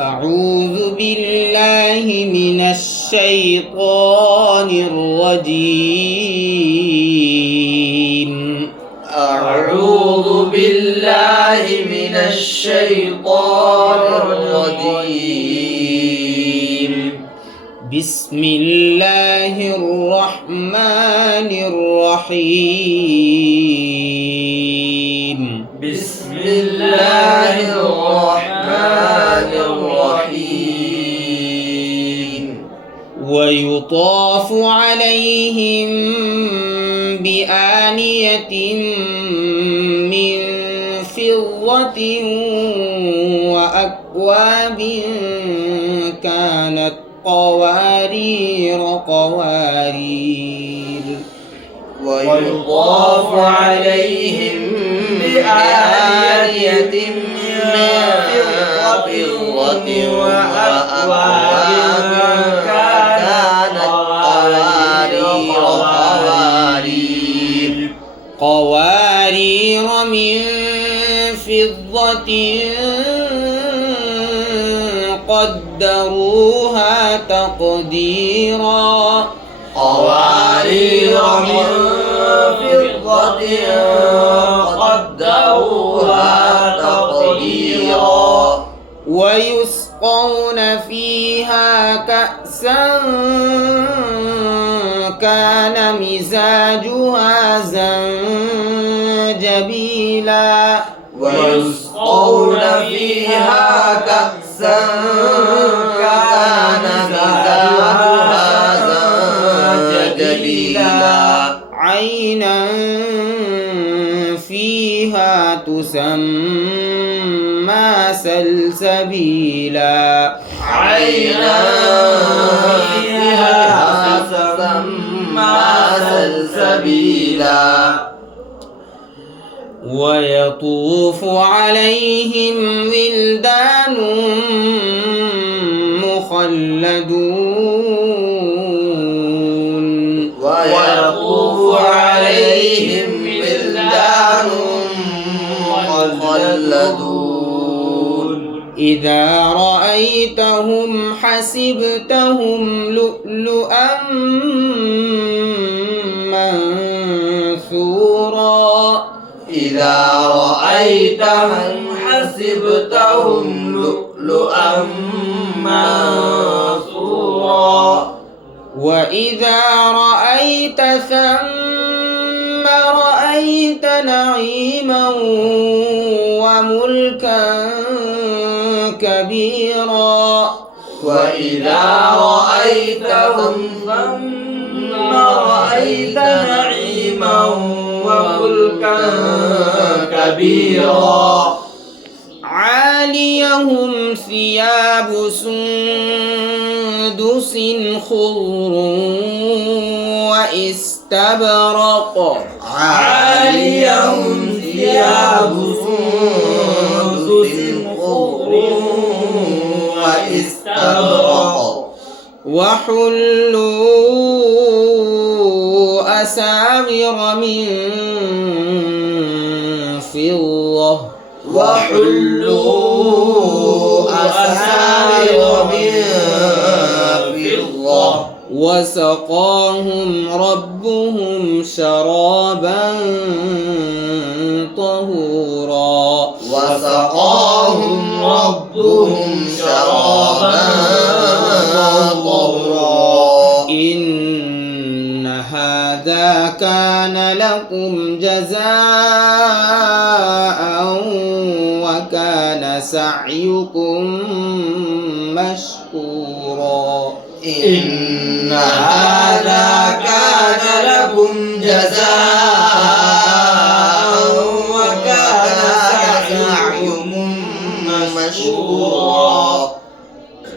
أعوذ بالله من الشيطان الرجيم. أعوذ بالله من الشيطان الرجيم. بسم الله الرحمن الرحيم. بسم الله الرحمن الرحيم. ويطاف عليهم بآنية من فضة وأكواب كانت قوارير ويطاف عليهم بآنية من فضة وأكواب كانت قوارير من فضة قدروها تقديرا. قوارير من فضة قدروها تقديرا. ويسقون فيها كأسا كان مزاجها زنجبيلا. ويسقون فيها كأسا كان مزاجها زنجبيلا. عينا فيها تسمى سلسبيلا. عينا فيها تسمى سلسبيلا. ويطوف عليهم ولدان مخلدون. ويطوف عليهم ولدان مخلدون. إذا رأيتهم حسبتهم لؤلؤا منثورا. إذا رأيتهم حسبتهم لؤلؤا منثورا. وإذا رأيت ثم رأيت نعيما وملكا كبيرا. وإذا رأيتهم ثم رأيت نعيما وملكا كبيرا. عاليهم ثياب سندس خضر واستبرق. عاليهم ثياب سندس خضر واستبرق. وحلوا أساور من فضة. وحلوا أساور من فضة. وسقاهم ربهم شرابا طهورا. وسقاهم ربهم شرابا طهورا. إن هذا كان لكم جزاء وكان سعيكم مشكورا. إن هذا كان لكم جزاء